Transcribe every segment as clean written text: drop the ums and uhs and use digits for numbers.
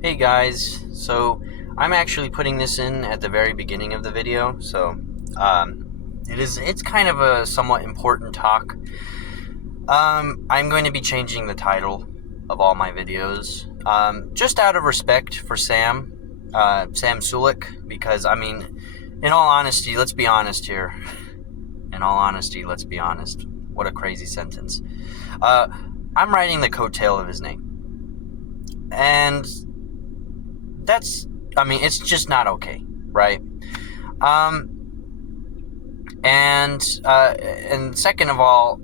Hey guys, so I'm actually putting this in at the very beginning of the video, so it's kind of a somewhat important talk. I'm going to be changing the title of all my videos, just out of respect for Sam Sulik, because in all honesty, let's be honest here. In all honesty, let's be honest. What a crazy sentence. I'm riding the coattail of his name, and it's just not okay, right? And second of all,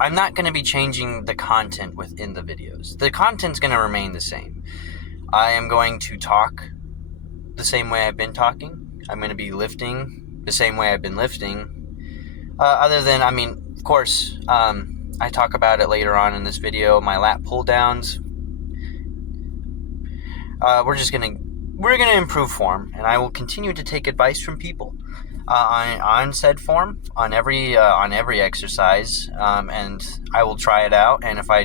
I'm not going to be changing the content within the videos. The content's going to remain the same. I am going to talk the same way I've been talking. I'm going to be lifting the same way I've been lifting. Other than, of course, I talk about it later on in this video, my lat pull downs. We're gonna improve form, and I will continue to take advice from people on said form on every exercise, and I will try it out. And if I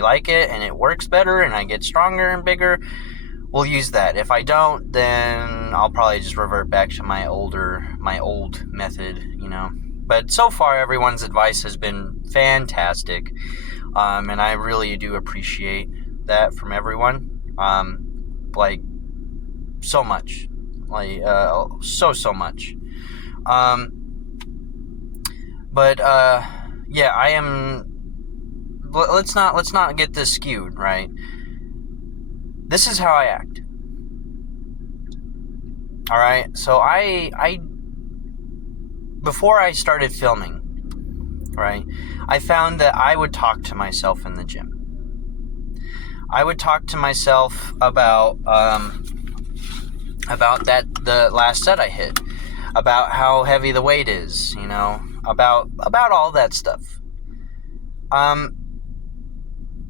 like it and it works better and I get stronger and bigger, we'll use that. If I don't, then I'll probably just revert back to my old method, But so far, everyone's advice has been fantastic, and I really do appreciate that from everyone. Like, so much, so much. But yeah, I am. Let's not get this skewed, right? This is how I act. All right, so I before I started filming, right, I found that I would talk to myself in the gym. I would talk to myself about the last set I hit, about how heavy the weight is, about all that stuff.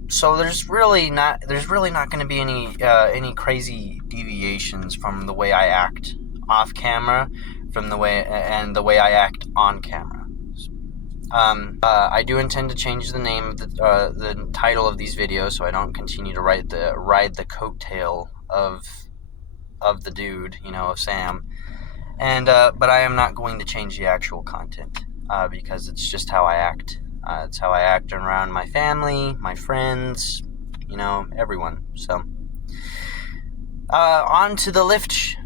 So there's really not going to be any crazy deviations from the way I act off camera, from the way I act on camera. I do intend to change the name of the title of these videos, so I don't continue to ride the coattail of the dude, of Sam. And but I am not going to change the actual content because it's just how I act. It's how I act around my family, my friends, everyone. So on to the lift.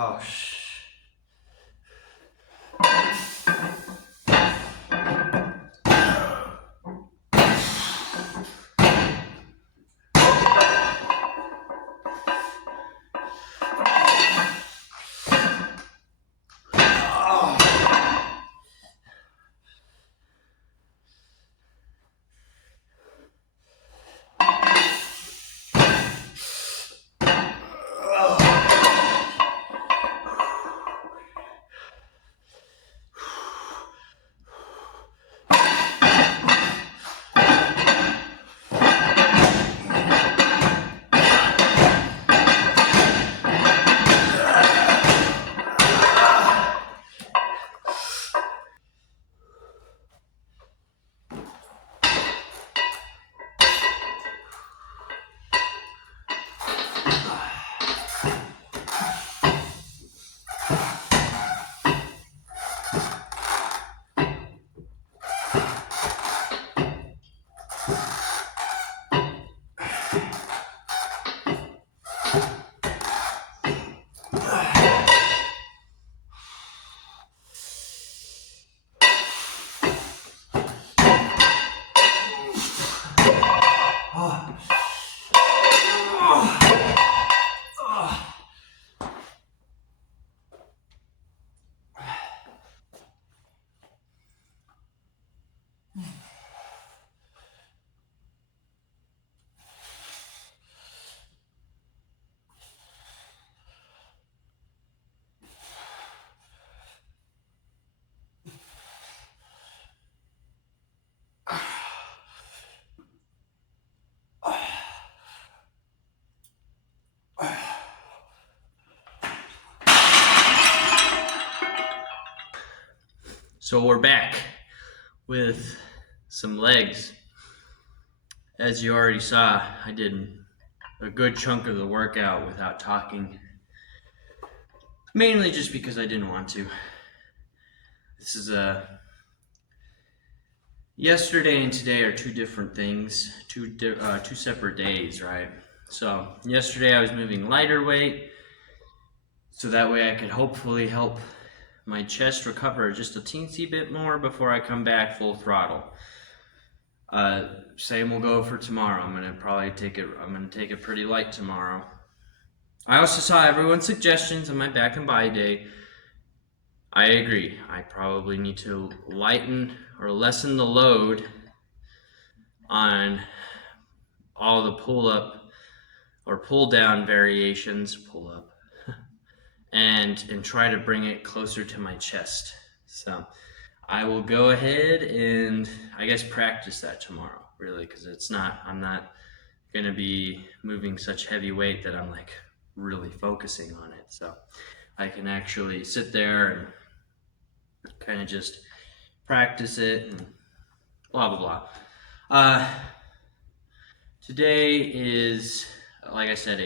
Oh, So we're back with some legs. As you already saw, I did a good chunk of the workout without talking. Mainly just because I didn't want to. This is yesterday and today are two different things, two separate days, right? So yesterday I was moving lighter weight, so that way I could hopefully help my chest recover just a teensy bit more before I come back full throttle. Same will go for tomorrow. I'm gonna take it pretty light tomorrow. I also saw everyone's suggestions on my back and body day. I agree. I probably need to lighten or lessen the load on all the pull up or pull down variations, and try to bring it closer to my chest. So I will go ahead and I guess practice that tomorrow, really, because I'm not going to be moving such heavy weight that I'm like really focusing on it. So I can actually sit there and kind of just practice it and blah, blah, blah. Today is, like I said,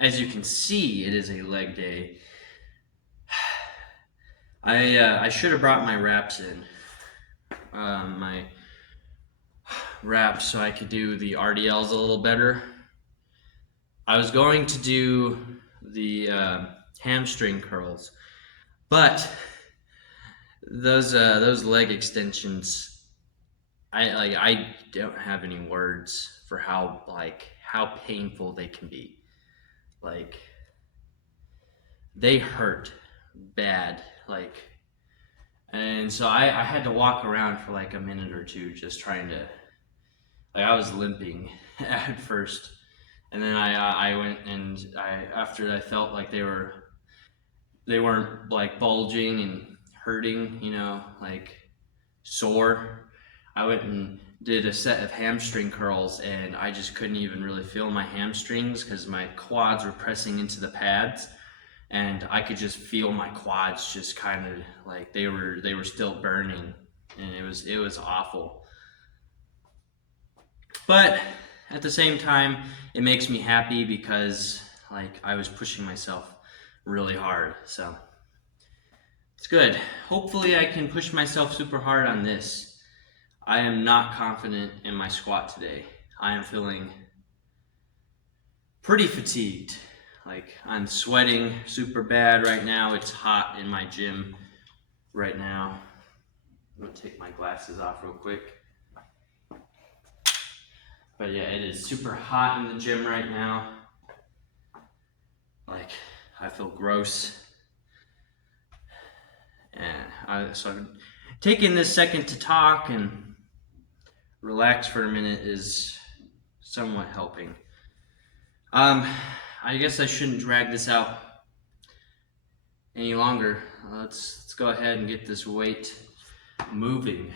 as you can see, it is a leg day. I should have brought my wraps in. My wraps so I could do the RDLs a little better. I was going to do the hamstring curls, but those leg extensions, I don't have any words for how painful they can be. Like, they hurt bad, and so I had to walk around for like a minute or two just trying to, I was limping at first, and then I went and after I felt like they weren't like bulging and hurting, like sore, I went and did a set of hamstring curls, and I just couldn't even really feel my hamstrings because my quads were pressing into the pads, and I could just feel my quads just kind of like they were still burning, and it was awful. But at the same time, it makes me happy because I was pushing myself really hard. So it's good. Hopefully I can push myself super hard on this. I am not confident in my squat today. I am feeling pretty fatigued. I'm sweating super bad right now. It's hot in my gym right now. I'm gonna take my glasses off real quick. But yeah, it is super hot in the gym right now. I feel gross. And so taking this second to talk and relax for a minute is somewhat helping. I guess I shouldn't drag this out any longer. Let's go ahead and get this weight moving.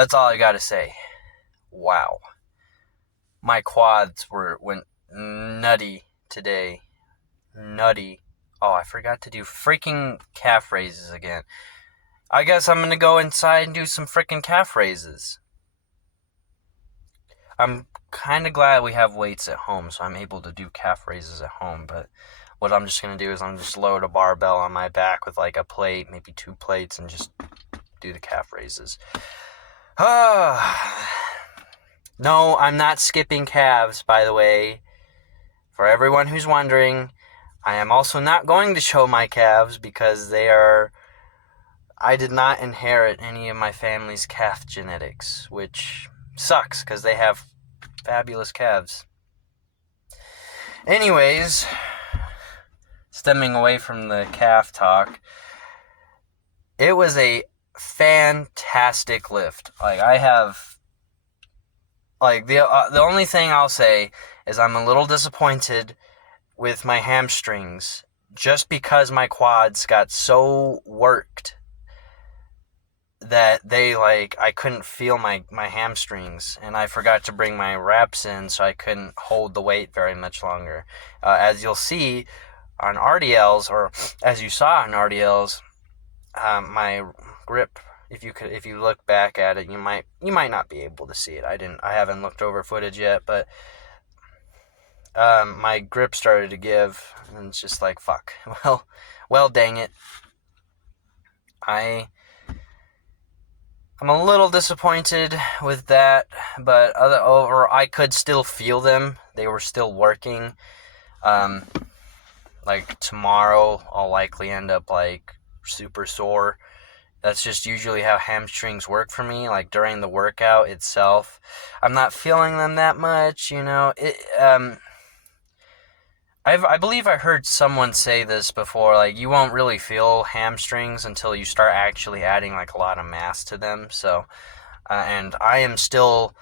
That's all I gotta say. Wow. My quads went nutty today. Nutty. Oh, I forgot to do freaking calf raises again. I guess I'm gonna go inside and do some freaking calf raises. I'm kind of glad we have weights at home, so I'm able to do calf raises at home, but what I'm just gonna do is I'm just load a barbell on my back with like a plate, maybe 2 plates, and just do the calf raises. No, I'm not skipping calves, by the way. For everyone who's wondering, I am also not going to show my calves because I did not inherit any of my family's calf genetics, which sucks because they have fabulous calves. Anyways, stemming away from the calf talk, it was a fantastic lift. The only thing I'll say is I'm a little disappointed with my hamstrings just because my quads got so worked that I couldn't feel my hamstrings, and I forgot to bring my wraps in, so I couldn't hold the weight very much longer. As you'll see on RDLs, or as you saw on RDLs, my grip, if you look back at it, you might not be able to see it. I haven't looked over footage yet, but my grip started to give, and it's just like, fuck. Well, dang it. I'm a little disappointed with that, but I could still feel them. They were still working. Like tomorrow, I'll likely end up like super sore. That's just usually how hamstrings work for me. Like during the workout itself, I'm not feeling them that much. I believe I heard someone say this before, like, you won't really feel hamstrings until you start actually adding, like, a lot of mass to them, so, and I am still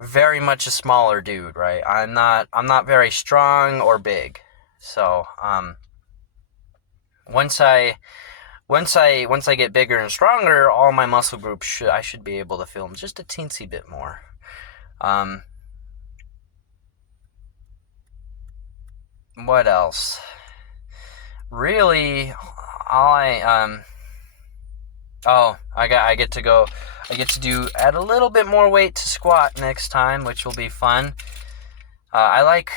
very much a smaller dude, right? I'm not very strong or big, so, once I get bigger and stronger, all my muscle groups I should be able to feel them just a teensy bit more. What else? Really, I get to add a little bit more weight to squat next time, which will be fun. I like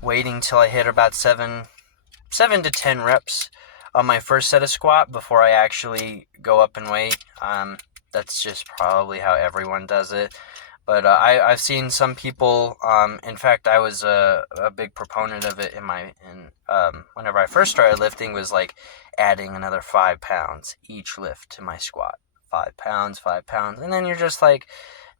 waiting till I hit about 7 to 10 reps on my first set of squat before I actually go up in weight. That's just probably how everyone does it. But I've seen some people. In fact, I was a big proponent of it whenever I first started lifting, was like adding another 5 pounds each lift to my squat. 5 pounds, and then you're just like,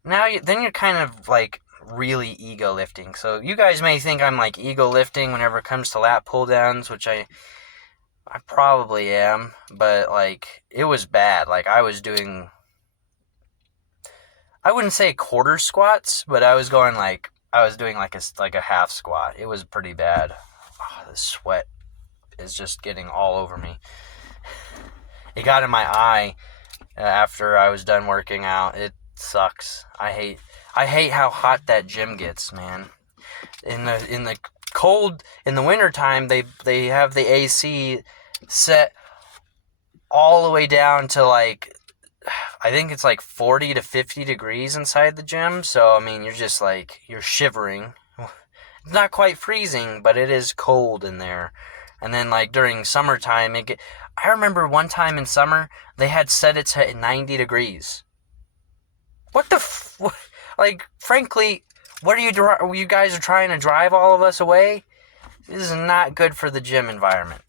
then you're kind of like really ego lifting. So you guys may think I'm like ego lifting whenever it comes to lat pull downs, which I probably am, but like it was bad. Like I was doing, I wouldn't say quarter squats, but I was doing like a half squat. It was pretty bad. Oh, the sweat is just getting all over me. It got in my eye after I was done working out. It sucks. I hate how hot that gym gets, man. In the cold, in the wintertime, they have the AC set all the way down to like, I think it's like 40 to 50 degrees inside the gym. So, I mean, you're just like, you're shivering. It's not quite freezing, but it is cold in there. And then like during summertime, I remember one time in summer, they had set it to 90 degrees. What the like, frankly, what are you guys are trying to drive all of us away? This is not good for the gym environment,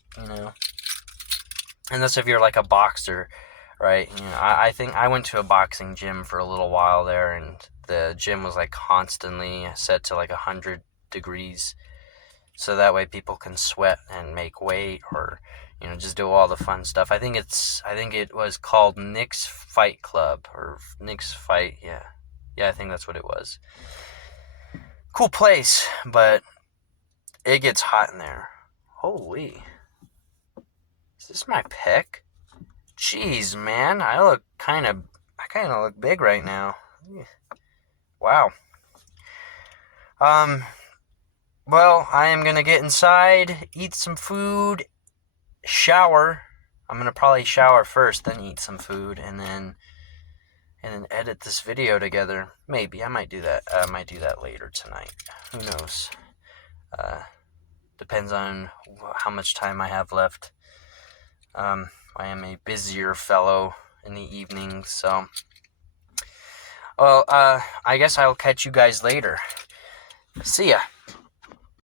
Unless if you're like a boxer, right? I think I went to a boxing gym for a little while there, and the gym was like constantly set to like 100 degrees, so that way people can sweat and make weight, or just do all the fun stuff. I think it was called Nick's Fight Club, or Nick's Fight. Yeah, I think that's what it was. Cool place, but it gets hot in there. Holy, is this my pec? Jeez, man, I look kind of I kind of look big right now. Wow. Well, I am gonna get inside, eat some food, shower. I'm gonna probably shower first, then eat some food, and then edit this video together. Maybe I might do that. I might do that later tonight. Who knows? Depends on how much time I have left. I am a busier fellow in the evening, so. Well, I guess I'll catch you guys later. See ya.